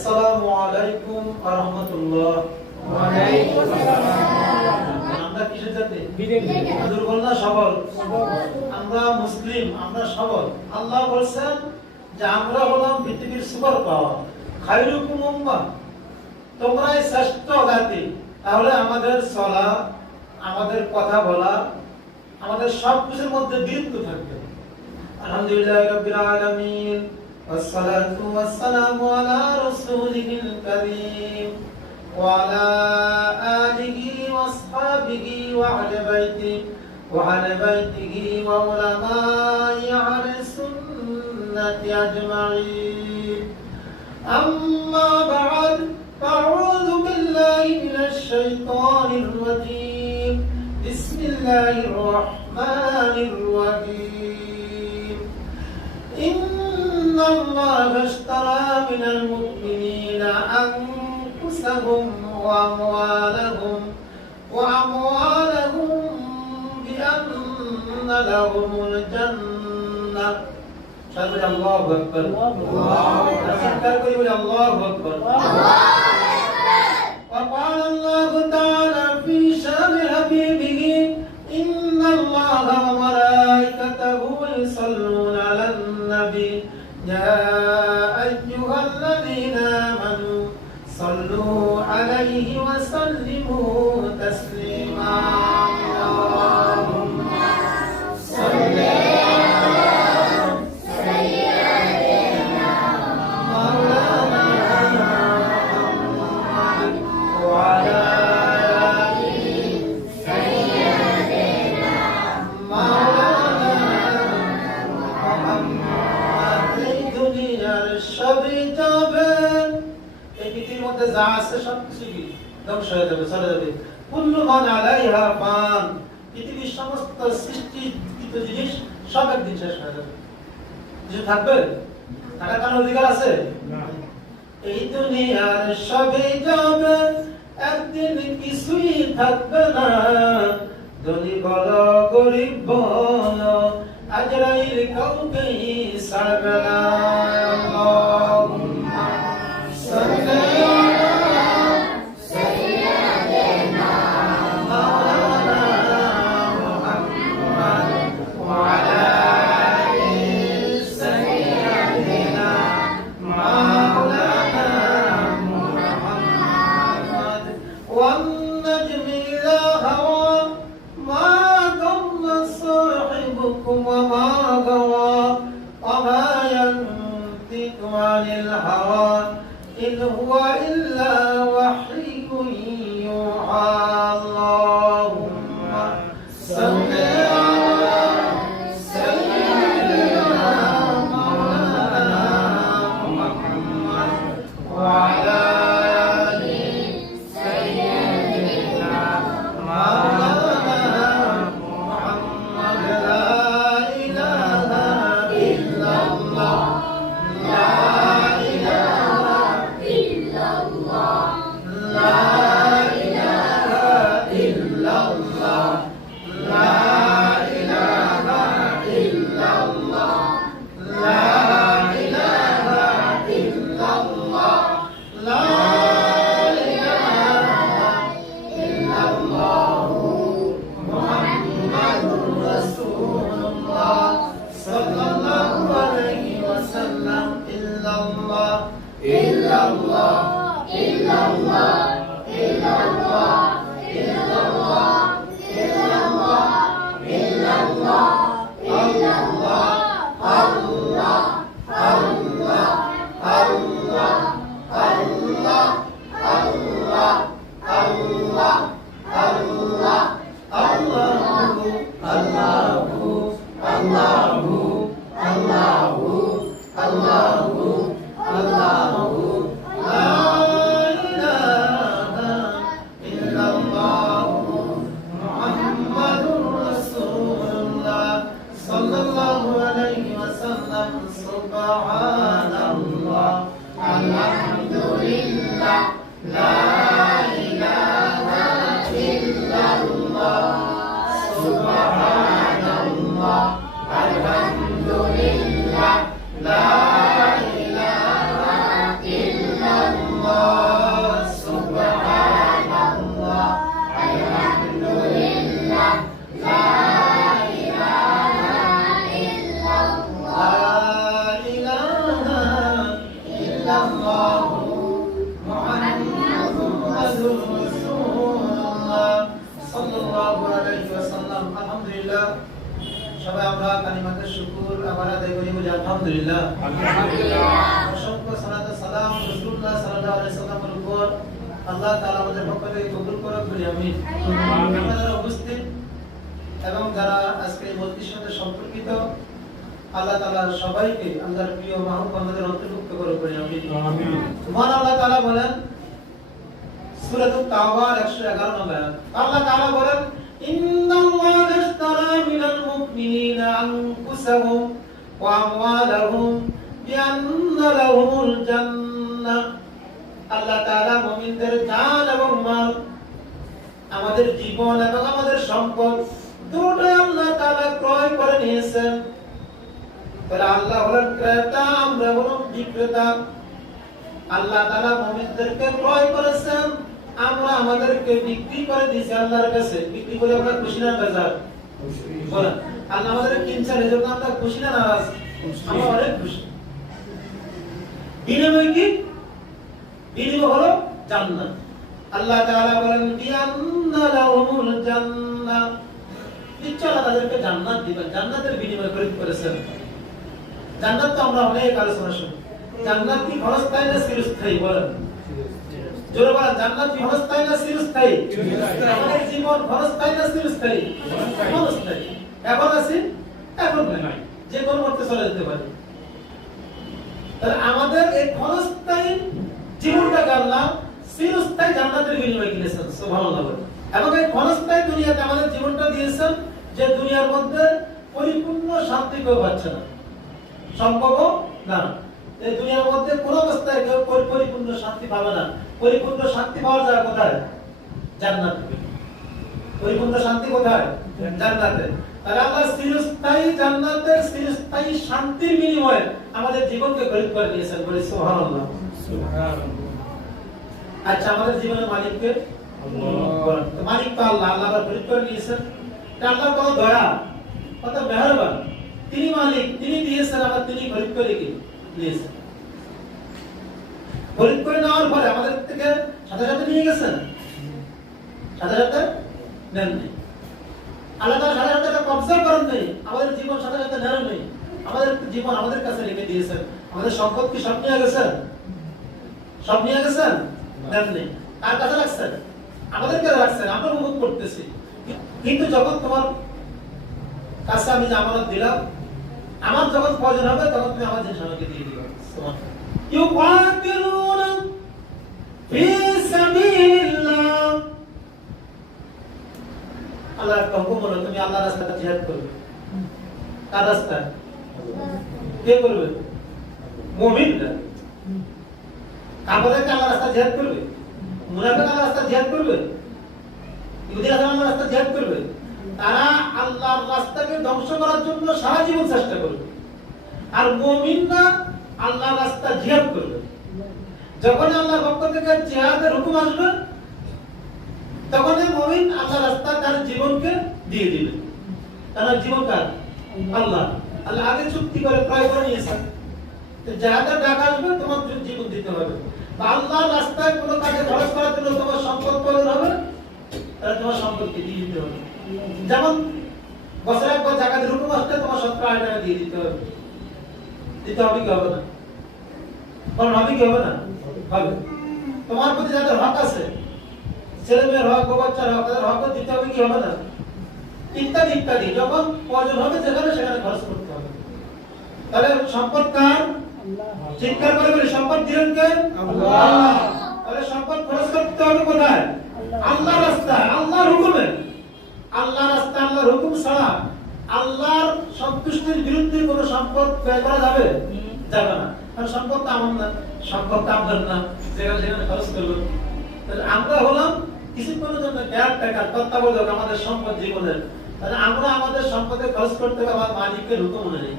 আসসালামু আলাইকুম ওয়া রাহমাতুল্লাহ। ওয়ালাইকুম আমরা কিসের জাতি? সবল। আমরা মুসলিম, আমরা সবল। আল্লাহ যে আমরা হলাম পৃথিবীর সুপার পাওয়ার খাইরুকুম উম্মাহ তোমরাই শ্রেষ্ঠ জাতি। তাহলে আমাদের চলা, আমাদের কথা বলা, আমাদের সব কিছুর মধ্যে বীরত্ব থাকবে। আলহামদুলিল্লাহ রাব্বিল আলামিন। والصلاة والسلام على رسوله الكريم وعلى آله وأصحابه وعلى بيته وعلى بيته وعلماء أهل السنة أجمعين. أما بعد فأعوذ بالله من الشيطان الرجيم. بسم الله الرحمن الرحيم. إن الله اشترى من المؤمنين أنفسهم وأموالهم وأموالهم بأن لهم الجنة شهد الله أكبر الله أكبر الله أكبر وقال الله تعالى في شان حبيبه إن الله وملائكته يصلون على النبي لا সব একদিন এই দুনিয়ার যাবে। একদিন কিছুই থাকবে না ধনী বড় গরিব বড় আজরাইল কাউকে ছাড়বে না আল্লাহর প্রিয় মাহবুব আমাদের অন্তর্ভুক্ত করে বলি আমিন। মহান আল্লাহ তাআলা বলেন সূরাতুত তাওবার 111 নম্বর আয়াত। আল্লাহ তাআলা বলেন ইন্নাল্লাহা মিনাল মুমিনিনা আনফুসাহুম ওয়া আমওয়ালাহুম বিআন্না লাহুমুল জান্নাহ। আল্লাহ তাআলা মুমিনদের জান এবং মাল আমাদের জীবন এবং আমাদের সম্পদ দুটোই আল্লাহ তাআলা ক্রয় করে নিয়েছেন। বিনিময় কি? বিনিময় হলো জান্নাত। আল্লাহ তাদেরকে জান্নাত দিবেন জান্নাতের বিনিময় করেছেন। জান্নাত তো আমরা অনেক আলোচনা শুনি। জান্নাত কি ক্ষণস্থায়ী না চিরস্থায়ী? বলেন। জোরে বলেন জান্নাত কি ক্ষণস্থায়ী না চিরস্থায়ী? আমাদের জীবন ক্ষণস্থায়ী না চিরস্থায়ী? ক্ষণস্থায়ী এখন আছি এখন নাই। যে কোনো মুহূর্তে চলে যেতে পারে। তাহলে আমাদের এই ক্ষণস্থায়ী জীবনটাকে আল্লাহ চিরস্থায়ী জান্নাতের বিনিময়ে কিনেছেন সুবহানাল্লাহ। এবং এই ক্ষণস্থায়ী দুনিয়াতে আমাদের জীবনটা দিয়েছেন যে দুনিয়ার মধ্যে পরিপূর্ণ শান্তি কেউ পাচ্ছে না। সম্ভব না। এই দুনিয়ার মধ্যে কোন অবস্থায় কেউ পরি- পরিপূর্ণ শান্তি পাবে না। পরিপূর্ণ শান্তি পাওয়া যায় কোথায়? জান্নাতে পরিপূর্ণ শান্তি কোথায়? জান্নাতে। তাহলে আল্লাহ চিরস্থায়ী জান্নাতের চিরস্থায়ী শান্তির বিনিময়ে আমাদের জীবনকে খরিদ করে দিয়েছেন বলি সুবহানাল্লাহ। আচ্ছা আমাদের জীবনের মালিককে। মালিক তো আল্লাহ আল্লাহ খরিদ করে নিয়েছেন এটা আল্লাহর কত দয়া। কত মেহরবান। তিনি মালিক, তিনি দিয়েছেন, আবার তিনি খরিদ করে কি দিয়েছেন? খরিদ করে নেওয়ার পরে আমাদের থেকে সাথে সাথে নিয়ে গেছেন? সাথে সাথে নেন আল্লাহ সাথে সাথে কবজা করেন নেই, আমাদের জীবন সাথে সাথে নেন নেই। আমাদের জীবন আমাদের কাছে রেখে দিয়েছেন। আমাদের সম্পদ কি সব নিয়ে গেছেন? সব নিয়ে গেছেন? নেন নেই। কাছে রাখছেন? আমাদের কাছে রাখছেন, আমরা উপভোগ করতেছি। কিন্তু যখন তোমার কাছে আমি জামানত দিলাম আমার যখন প্রয়োজন হবে তখন তুমি আমার জিনিস আমাকে দিয়ে দিবে ইউকাতিলুনা ফি সাবিলিল্লাহ। আল্লাহ একটা হুকুম হলো তুমি আল্লাহর রাস্তায় জিহাদ করবে। কার রাস্তায় কে করবে? মুমিনরা। কাফেররা কি আল্লাহর রাস্তায় জিহাদ করবে? মুনাফিক আল্লাহর রাস্তায় জিহাদ করবে? ইহুদিরা আল্লাহর রাস্তায় জিহাদ করবে? তারা আল্লাহর রাস্তাকে ধ্বংস করার জন্য সারা জীবন চেষ্টা করবে। আর মুমিনরা আল্লাহর রাস্তা জিহাদ করবে। যখন আল্লাহর পক্ষ থেকে জিহাদের হুকুম আসবে তখন এই মুমিন আল্লাহর রাস্তা তার জীবনকে দিয়ে দিবে। তার জীবন কার? আল্লাহ। আল্লাহ আগে চুক্তি করে, ক্রয় করে নিয়েছেন তো যাদের টাকা আসবে, তোমার জীবন দিতে হবে। আল্লাহর রাস্তায় কোনো কাজে খরচ করার জন্য তোমার সম্পদ প্রয়োজন হবে তাহলে তোমার সম্পদকে দিয়ে দিতে হবে। যেমন বছরে একবার জাকাতের হুকুম আসলে তোমার সত্তর আট টাকা দিয়ে দিতে হবে। দিতে হবে কি হবে না? কারণ হবে কি হবে না? হবে। তোমার প্রতি যাদের হক আছে ছেলে মেয়ের হক বাচ্চার হক তাদের হক দিতে হবে কি হবে না? ইত্যাদি ইত্যাদি। যখন প্রয়োজন হবে যেখানে সেখানে খরচ করতে হবে। তাহলে সম্পদ কার? চিৎকার করে বলি সম্পদ দিলেন কে? আল্লাহ। তাহলে সম্পদ খরচ করতে হবে কোথায়? আল্লাহ রাস্তায় আল্লাহর হুকুমে। আল্লাহ রাস্তা আল্লাহর হুকুম ছাড়া আল্লাহর সন্তুষ্টির বিরুদ্ধে কোনো সম্পদ ব্যয় করা যাবে? যাবে না। কারণ সম্পদ তো আমার না সম্পদ তো আপনার না যেখানে সেখানে খরচ করল তাহলে আমরা হলাম কিছুক্ষণের জন্য টাকার তত্ত্বাবধায়ক আমাদের সম্পদ জীবনের। তাহলে আমরা আমাদের সম্পদে খরচ করতে হবে আমার মালিকের হুকুম অনুযায়ী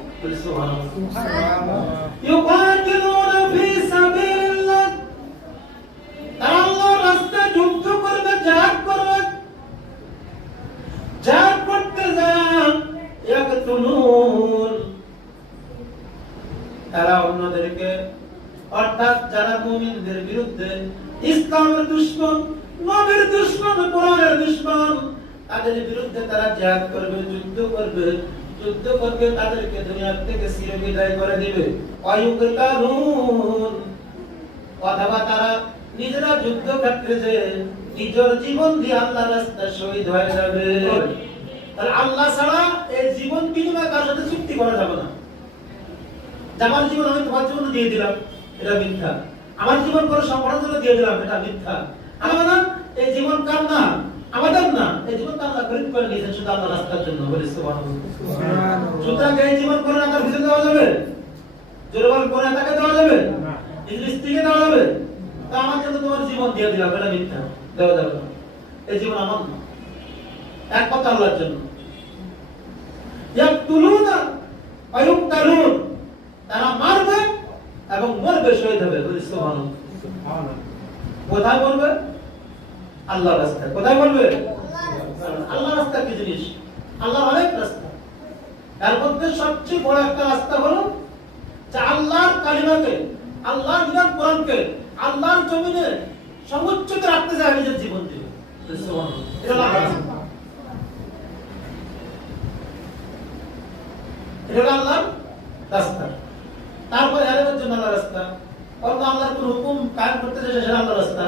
দুনিয়া থেকে চিরবিদায় করে দিবে। অথবা তারা নিজেরা যুদ্ধ ক্ষেত্রে যে নিজের জীবন দিয়ে আল্লাহ রাস্তায় শহীদ হয়ে যাবে। তাহলে আল্লাহ ছাড়া এই জীবন বিনিময় কার সাথে চুক্তি করা যাবে না। আমার জীবন আমি তোমার জন্য দিয়ে দিলাম, এটা মিথ্যা। আমার জীবন করে সংগঠনের জন্য দিয়ে দিলাম, এটা মিথ্যা। আমার এই জীবন কার না? আমাদের না এই জীবন তো আল্লাহ খরিদ করে নিয়েছেন শুধু আল্লাহ রাস্তার জন্য বলে সুবহানাল্লাহ। সুতরাং এই জীবন করে আল্লাহর ভিতরে দেওয়া যাবে? জোরে বল করে তাকে দেওয়া যাবে? না। নিজের স্ত্রীকে দেওয়া যাবে? তা আমার জন্য তোমার জীবন দিয়ে দিলাম এটা মিথ্যা দেওয়া যাবে না। এই জীবন আমার না। এক কথা আল্লাহর জন্য। ইয়াকতুলুনা ওয়া ইউকতালুন। তারা মারবে এবং মরবে শহীদ হবে বলি সুবহানাল্লাহ। কোথায় বলবে আল্লাহ রাস্তা। কোথায় বলবে? আল্লাহ রাস্তা কি জিনিস? আল্লাহ অনেক রাস্তা। তার মধ্যে সবচেয়ে বড় একটা রাস্তা হলো যে আল্লাহর কালিমাকে, আল্লাহর বিধান কোরআনকে, আল্লাহর জমিনে সমুচ্চতে রাখতে চায় নিজের জীবন দিয়ে। আল্লাহর রাস্তা। তারপরে রাস্তা। করতে আল্লাহর রাস্তা।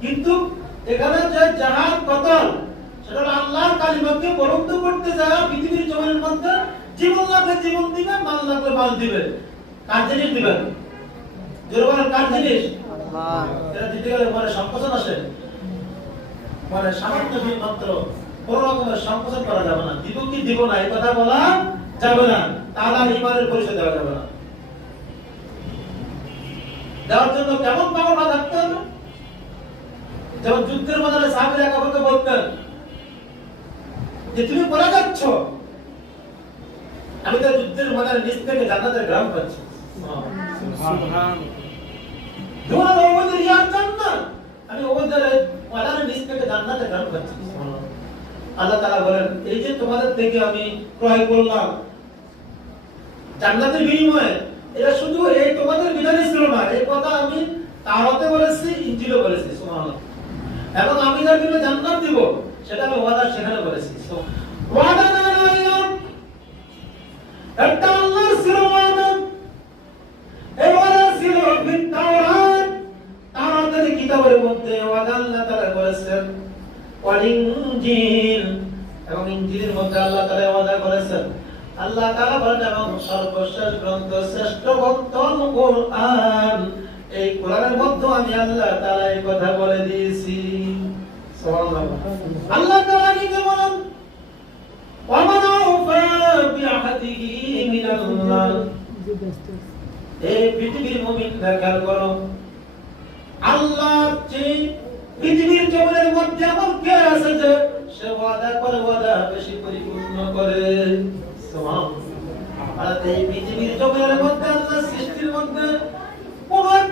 কিন্তু এখানে যে জাহাজ কতল সেটা আল্লাহর কালিমাকে বরন্দ করতে যায় পৃথিবীর জমিনের মধ্যে জীবন লাগলে জীবন দিবে মাল লাগলে মাল দিবে কার জিনিস দিবেন? জোরে বলেন কার জিনিস? এটা দিতে গেলে মানে সংকোচন আসে। মানে সামান্য মাত্র কোন রকমের সংকোচন করা যাবে না। দিব কি দিব না এই কথা বলা যাবে না। তাহলে আর ইমানের পরিচয় দেওয়া যাবে না। দেওয়ার জন্য কেমন পাগলটা থাকতে হবে? যেমন যুদ্ধের মধ্যে সাহাবিরা কাপড়কে বলতেন যে, তুমি পড়ে যাচ্ছ? আমি তো যুদ্ধের মধ্যে নিচ থেকে জান্নাতের গ্রাম পাচ্ছি। তোমার ওদের ইয়ার জান্নাত আমি ওদের ওয়াদার নিচ থেকে জান্নাতের গ্রাম পাচ্ছি। আল্লাহ তাআলা বলেন, এই যে তোমাদের থেকে আমি ক্রয় করলাম জান্নাতের বিনিময়ে, এটা শুধু এই তোমাদের বিধানে ছিল না। এই কথা আমি তাওরাতে বলেছি ইনজিলে বলেছি, সুবহানাল্লাহ। এবং আমি যার জন্য জান্নাত দিব, সেটা আমি ওয়াদা সেখানে বলেছি ওয়াদা না একটা আল্লাহর ছিল ওয়াদা। এই ওয়াদা ছিল তাওরাতের কিতাবের মধ্যে ওয়াদা আল্লাহ তাআলা করেছেন। ওয়াল ইনজিল এবং মধ্যে আল্লাহ তাআলা ওয়াদা করেছেন। আল্লাহ তাআলা বলেন, এবং সর্বশেষ গ্রন্থ, শ্রেষ্ঠ গ্রন্থ কোরআন। এই কোরআনের মধ্যে আমি আল্লাহ তাআলা এই কথা বলে দিয়েছি। আল্লাহ তাআলা নিজে বলেন ওয়ামান আউফা বিআহদিহি এই পৃথিবীর মুমিনরা খেয়াল করো, আল্লাহর চেয়ে পৃথিবীর জমিনের মধ্যে এমন কে আছে যে সে ওয়াদা করে ওয়াদা বেশি পরিপূর্ণ করে? সুবহানাল্লাহ। আর এই পৃথিবীর জমিনের মধ্যে আল্লাহ সৃষ্টির মধ্যে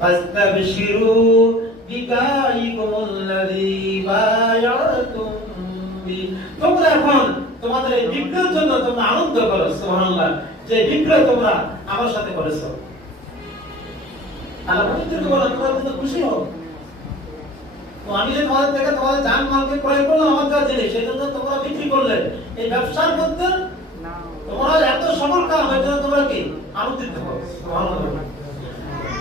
হও ফাস্তাবশিরু বিকাইকুমুল্লাযী বায়াতুম বি তোমরা এখন তোমাদের এই বিক্রয়ের জন্য তোমরা আনন্দ করো সুবহানাল্লাহ। যে বিক্রয় তোমরা আমার সাথে করেছ। আল্লাহ বলেন তোমরা খুশি হও। তো আমি যে তোমাদের থেকে তোমাদের জান মালকে ক্রয় করলাম আমার কাছে জিনিস সেই জন্য তোমরা বিক্রি করলে। এই ব্যবসার মধ্যে তোমরা এত সফল কাম জন্য তোমরা কি? আনন্দিত হও সুবহানাল্লাহ।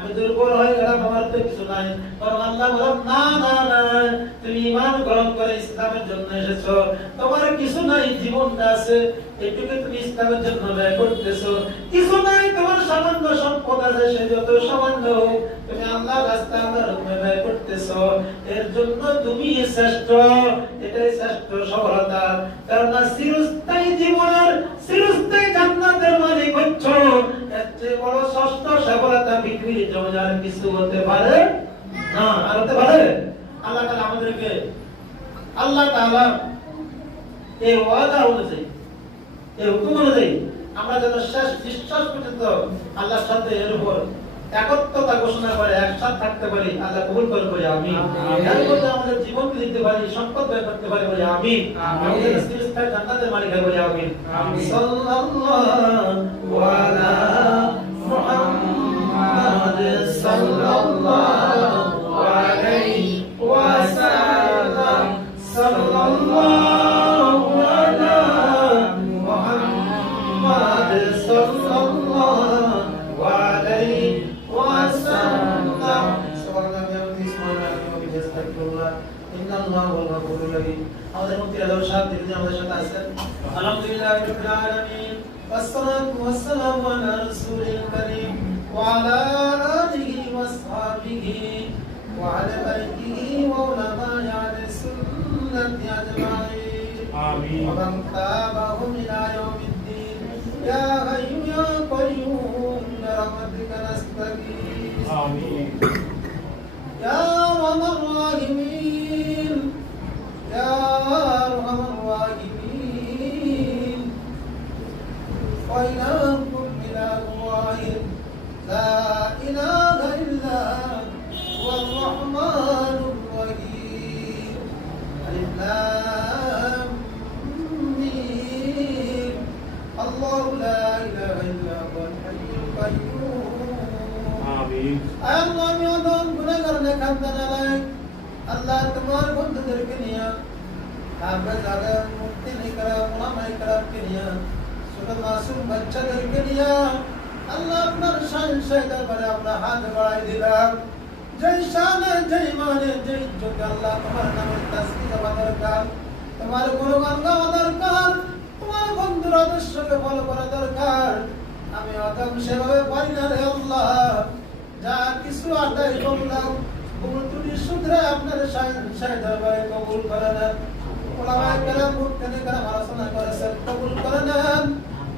আমি দুর্বল হয়ে গেলাম আমার তো কিছু নাই। কারণ আল্লাহ বলেন না না না তুমি ইমান গ্রহণ করে ইসলামের জন্য এসেছ। তোমার কিছু নাই জীবনটা আছে। এটুকু তুমি ইসলামের জন্য ব্যয় করতেছো। কিছু নাই তোমার সামান্য সম্পদ আছে সে যত সামান্য হোক, তুমি আল্লাহ রাস্তা আমার ব্যয় করতেছো। এর জন্য তুমি শ্রেষ্ঠ। এটাই শ্রেষ্ঠ সফলতা। কারণ চিরস্থায়ী জীবনের চিরস্থায়ী জান্নাতের মালিক হচ্ছ। এর চেয়ে বড় ষষ্ঠ সফলতা পৃথিবীর জমি কিছু হতে পারে? না আর হতে পারে? আল্লাহ তাআলা আমাদেরকে আল্লাহ তাআলা এই ওয়াদা অনুযায়ী এই হুকুম অনুযায়ী আমরা যেন শেষ বিশ্বাস পর্যন্ত আল্লাহর সাথে এর উপর একত্রতা ঘোষণা করে একসাথে থাকতে পারি আল্লাহ কবুল করে আমি দিতে পারি সম্পদ ব্যয় করতে পারি বলি আমিন। আমাদের স্থিরস্থায়ী জান্নাতের মালিক বলি আমিন। সাল্লাল্লাহু আলা মুহাম্মাদ সাল্লাল্লাহু আমাদের মুক্তি আল্লাহ সাহেব দিন আমাদের সাথে আছেন আলহামদুলিল্লাহ রাব্বিল আলামিন والصلاة والسلام على رسول الكريم وعلى آله وأصحابه وعلى بيته وعلماء أهل السنة أجمعين آمين. ومن تابعهم إلى يوم الدين يا حي يا قيوم برحمتك نستغيث آمين يا أرحم الراحمين وإلهكم إله واحد لا إله إلا هو الرحمن الرحيم الإسلام الله لا إله إلا هو الحي القيوم آمين الله يدعون গুনাহগারদের খানদান আলাইক আল্লাহ তোমার বন্ধুদেরকে নিয়া তারপরে যারা মুক্তি নিকরা ওলামাই করামকে নিয়া শান শানে মানে আমি অদম সেভাবে পারি না রে আল্লাহ। যা কিছু আদায় করলাম কোনো ত্রুটি শুধরে আপনার সাহেব দরবারে কবুল করে নেন। ওলামায়ে আলোচনা করেছেন, কবুল করে নেন।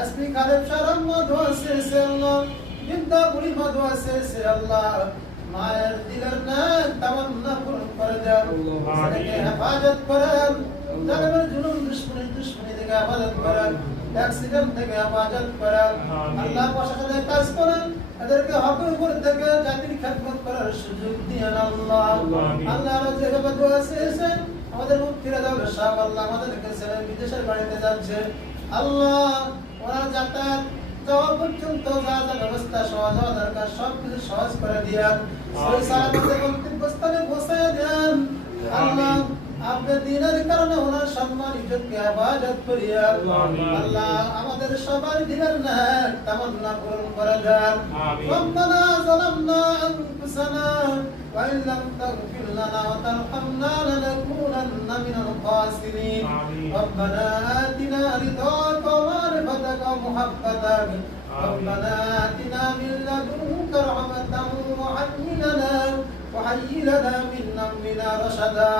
এসপি খালেদ আল্লাহ বিদ্যা বুড়ি মধুয়া আল্লাহ। মায়ের দিলের না তামান্না পূরণ করে দেন ছেলেকে হেফাজত করেন জালেমের জুলুম দুশ্মনী দুশ্মনী থেকে হেফাজত করেন অ্যাক্সিডেন্ট থেকে হেফাজত করেন। আল্লাহ প্রশাসনের কাজ করেন এদেরকে হকের উপর থেকে জাতির খেদমত করার সুযোগ দিয়েন আল্লাহ। আল্লাহ যেভাবে দোয়া আমাদের মুক্তিরা দাও সাহেব আল্লাহ বিদেশের বাড়িতে যাচ্ছে। আল্লাহ যাতায়াত যাওয়া পর্যন্ত যা যা ব্যবস্থা সহজ হওয়া দরকার সহজ করে দিয়ান সেই সারাতে গন্তব্য স্থানে দেন। আল্লাহ দিনের কারণে ওনার সম্মান ইজ্জতকে করিয়া আল্লাহ আমাদের সবার দিনের নাক না পূরণ করে দেন। রব্বানা জালামনা আনফুসানা ومحبتك ربنا آتنا من لدنك رحمة وهيئ لنا وهيئ لنا من أمرنا رشدا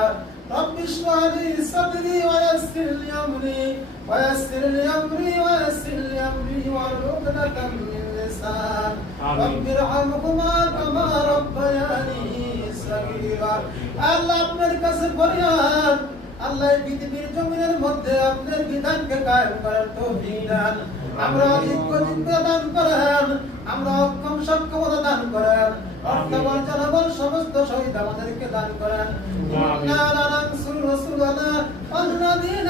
رب اشرح لي صدري ويسر لي أمري ويسر لي أمري ويسر لي أمري واحلل عقدة من إحسان آمين. رب ارحمهما كما ربياني صغيرا আল্লাহ আপনার কাছে ফরিয়াদ আল্লাহ এই পৃথিবীর জমিনের মধ্যে আপনার বিধানকে কায়েম করার তৌফিক দান আমরা দান করেন আমরা অক্ষম সক্ষমতা দান করেন অর্থবল জনবল সমস্ত শহীদ আমাদেরকে দান করেন। না না না সুর রসুলানা অন্যদিন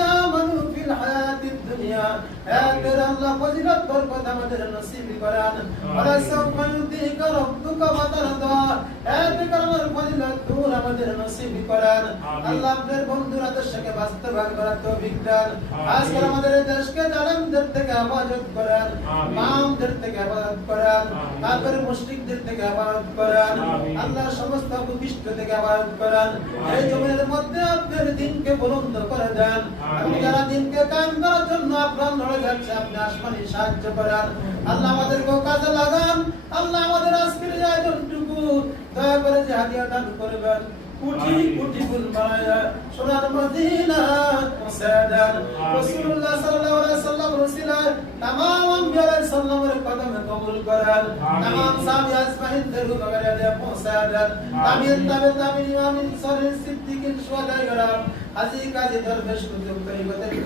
আল্লাহ আপনার সমস্ত থেকে করান। এই দিনকে বুলন্দ করে দেন। করার জন্য আপনার লড়ে যাচ্ছে আপনি আসমানি সাহায্য করেন আল্লাহ আমাদেরকে কাজে লাগান। আল্লাহ আমাদের আজকের আয়োজনটুকু দয়া করে যে হাদিয়া দান করবেন। কোটি কোটি গুণ বাড়ায়া সোনার মদিনা পৌঁছে রাসূলুল্লাহ সাল্লাল্লাহু আলাইহি সাল্লাম রসিলা তামাম আম্বিয়া আলাইহিস কদমে কবুল করেন। আমিন। সাহাবী আজমাইনদের রূপে দিয়ে পৌঁছে দেন তাবে তামিল ইমামিন সরির সিদ্দিকিন সুহাদাই গরাম হাজি কাজী দরবেশ কুতুব তরিকতের পীর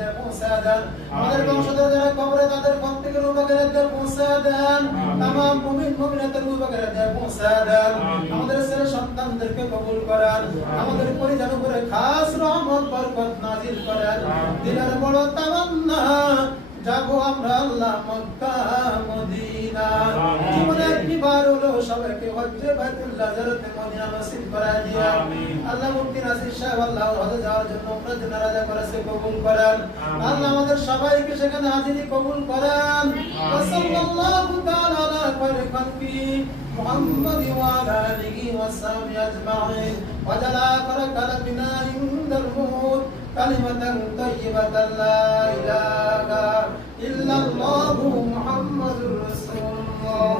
দিয়ে পৌঁছে দেন আমাদের বংশধর যারা কবরে তাদের প্রত্যেকের রূপে দিয়ে পৌঁছে দেন। মুমিন মুমিনাতের পৌঁছে দেন আমাদের ছেলে সন্তানদেরকে কবুল করেন আমাদের পরিজন উপরে খাস রহমত বরকত নাজিল আমিন। দিনের বড় তামান্না যাব আমরা আল্লাহ মক্কা মদিনা আমিন। জীবনে একবার হলো সবাইকে হজ্জে বাইতুল্লাহ জারতে মদিনা নসিব করায় দিয়া আমিন। আল্লাহ মুফতি নাসির সাহেব আল্লাহ হজে যাওয়ার জন্য উমরার জন্য রাজা করেছে কবুল করেন আমিন। আল্লাহ আমাদের সবাইকে সেখানে হাজিরি কবুল করেন ওয়াসাল্লাল্লাহু তাআলা আলা খায়রি খালকি محمد وعلى آله وصحبه أجمعين وجل آخر كلامنا عند الموت كلمة طيبة لا إله إلا الله محمد رسول الله.